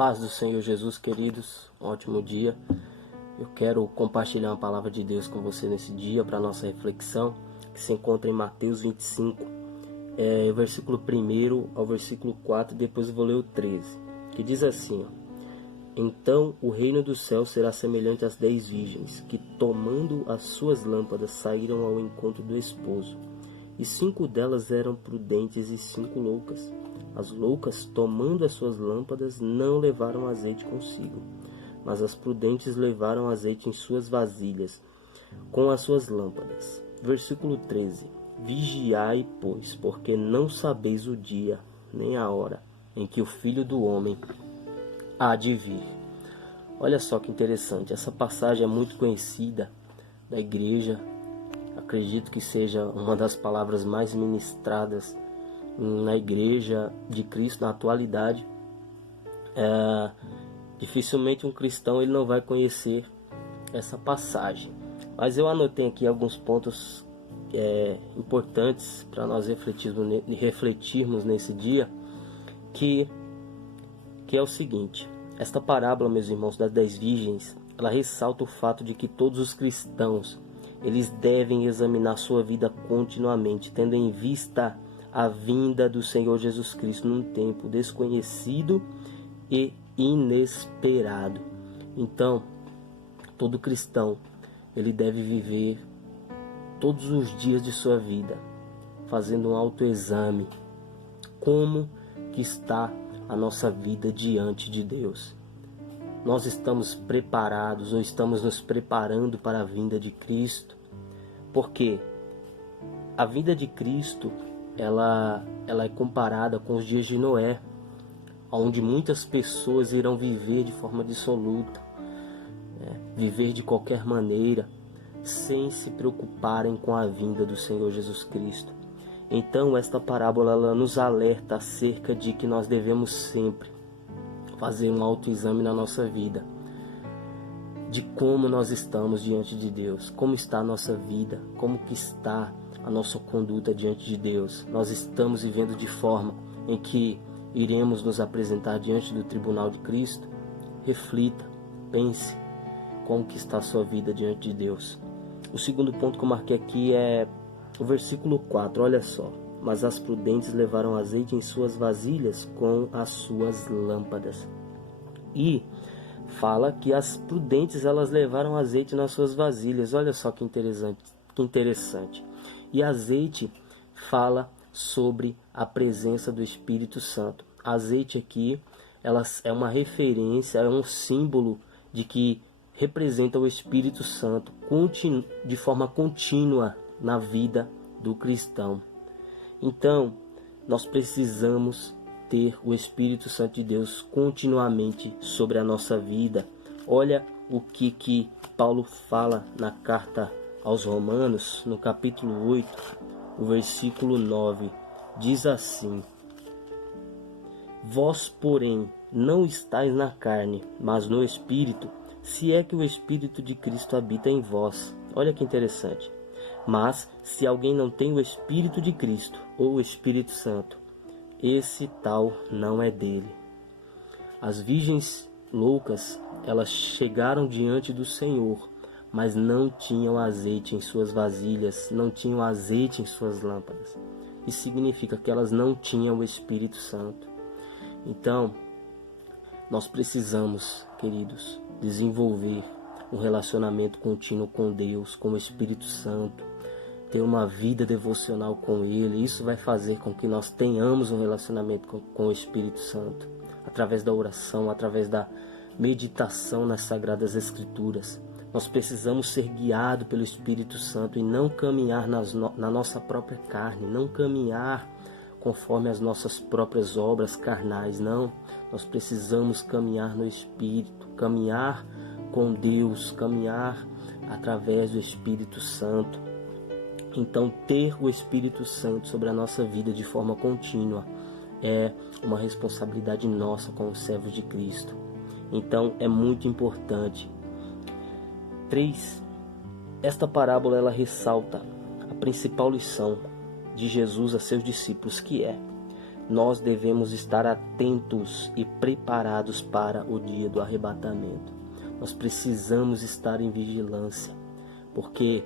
Paz do Senhor Jesus, queridos, um ótimo dia. Eu quero compartilhar uma palavra de Deus com você nesse dia para nossa reflexão, que se encontra em Mateus 25, versículo 1 ao versículo 4, depois eu vou ler o 13, que diz assim: Então o reino dos céus será semelhante às 10 virgens, que tomando as suas lâmpadas saíram ao encontro do esposo. E 5 delas eram prudentes e 5 loucas. As loucas, tomando as suas lâmpadas, não levaram azeite consigo, mas as prudentes levaram azeite em suas vasilhas, com as suas lâmpadas. Versículo 13. Vigiai, pois, porque não sabeis o dia, nem a hora, em que o Filho do Homem há de vir. Olha só que interessante, essa passagem é muito conhecida da igreja. Acredito que seja uma das palavras mais ministradas na igreja de Cristo na atualidade. Dificilmente um cristão ele não vai conhecer essa passagem, mas eu anotei aqui alguns pontos importantes para nós refletirmos nesse dia, que é o seguinte: esta parábola, meus irmãos, das 10 virgens, ela ressalta o fato de que todos os cristãos eles devem examinar sua vida continuamente, tendo em vista a vinda do Senhor Jesus Cristo num tempo desconhecido e inesperado. Então, todo cristão ele deve viver todos os dias de sua vida fazendo um autoexame. Como que está a nossa vida diante de Deus? Nós estamos preparados ou estamos nos preparando para a vinda de Cristo? Porque a vinda de Cristo ela é comparada com os dias de Noé, onde muitas pessoas irão viver de forma dissoluta, viver de qualquer maneira, sem se preocuparem com a vinda do Senhor Jesus Cristo. Então esta parábola ela nos alerta acerca de que nós devemos sempre fazer um autoexame na nossa vida, de como nós estamos diante de Deus, como está a nossa vida, como que está a nossa conduta diante de Deus. Nós estamos vivendo de forma em que iremos nos apresentar diante do tribunal de Cristo? Reflita, pense como que está a sua vida diante de Deus. O segundo ponto que eu marquei aqui é o versículo 4, olha só: Mas as prudentes levaram azeite em suas vasilhas com as suas lâmpadas. E fala que as prudentes elas levaram azeite nas suas vasilhas. Olha só que interessante. E azeite fala sobre a presença do Espírito Santo. Azeite aqui ela é uma referência, é um símbolo de que representa o Espírito Santo de forma contínua na vida do cristão. Então, nós precisamos ter o Espírito Santo de Deus continuamente sobre a nossa vida. Olha o que Paulo fala na carta aos Romanos, no capítulo 8, o versículo 9, diz assim: Vós, porém, não estáis na carne, mas no Espírito, se é que o Espírito de Cristo habita em vós. Olha que interessante. Mas, se alguém não tem o Espírito de Cristo, ou o Espírito Santo, esse tal não é dele. As virgens loucas, elas chegaram diante do Senhor, mas não tinham azeite em suas vasilhas, não tinham azeite em suas lâmpadas. Isso significa que elas não tinham o Espírito Santo. Então, nós precisamos, queridos, desenvolver um relacionamento contínuo com Deus, com o Espírito Santo, ter uma vida devocional com Ele. Isso vai fazer com que nós tenhamos um relacionamento com o Espírito Santo, através da oração, através da meditação nas Sagradas Escrituras. Nós precisamos ser guiados pelo Espírito Santo e não caminhar na nossa própria carne, não caminhar conforme as nossas próprias obras carnais, não. Nós precisamos caminhar no Espírito, caminhar com Deus, caminhar através do Espírito Santo. Então, ter o Espírito Santo sobre a nossa vida de forma contínua é uma responsabilidade nossa como servos de Cristo. Então, é muito importante. 3. Esta parábola ela ressalta a principal lição de Jesus a seus discípulos, que é: nós devemos estar atentos e preparados para o dia do arrebatamento. Nós precisamos estar em vigilância, porque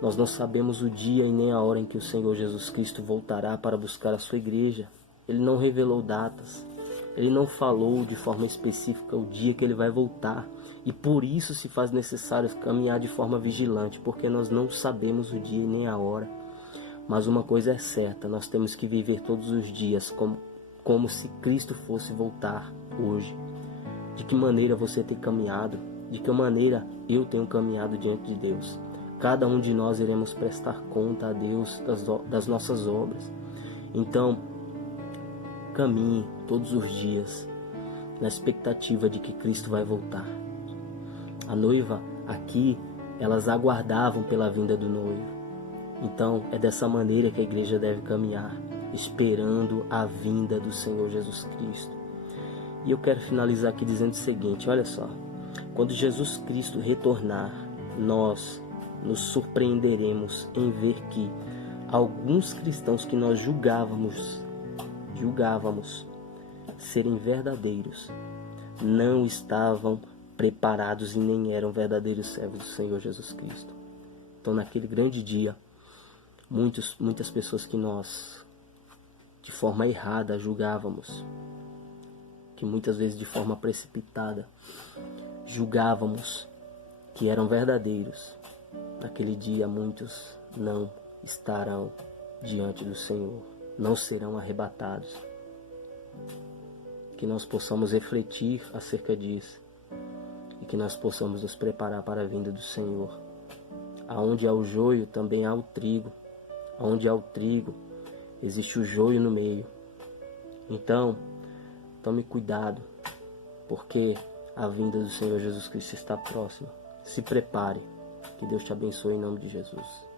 nós não sabemos o dia e nem a hora em que o Senhor Jesus Cristo voltará para buscar a sua igreja. Ele não revelou datas, ele não falou de forma específica o dia que ele vai voltar. E por isso se faz necessário caminhar de forma vigilante, porque nós não sabemos o dia e nem a hora. Mas uma coisa é certa, nós temos que viver todos os dias como se Cristo fosse voltar hoje. De que maneira você tem caminhado? De que maneira eu tenho caminhado diante de Deus? Cada um de nós iremos prestar conta a Deus das nossas obras. Então, caminhe todos os dias na expectativa de que Cristo vai voltar. A noiva aqui, elas aguardavam pela vinda do noivo. Então, é dessa maneira que a igreja deve caminhar, esperando a vinda do Senhor Jesus Cristo. E eu quero finalizar aqui dizendo o seguinte, olha só. Quando Jesus Cristo retornar, nós nos surpreenderemos em ver que alguns cristãos que nós julgávamos serem verdadeiros, não estavam preparados e nem eram verdadeiros servos do Senhor Jesus Cristo. Então, naquele grande dia, muitas pessoas que nós, de forma errada, julgávamos, que muitas vezes de forma precipitada, julgávamos que eram verdadeiros, naquele dia muitos não estarão diante do Senhor, não serão arrebatados. Que nós possamos refletir acerca disso e que nós possamos nos preparar para a vinda do Senhor. Aonde há o joio, também há o trigo. Onde há o trigo, existe o joio no meio. Então, tome cuidado, porque a vinda do Senhor Jesus Cristo está próxima. Se prepare. Que Deus te abençoe em nome de Jesus.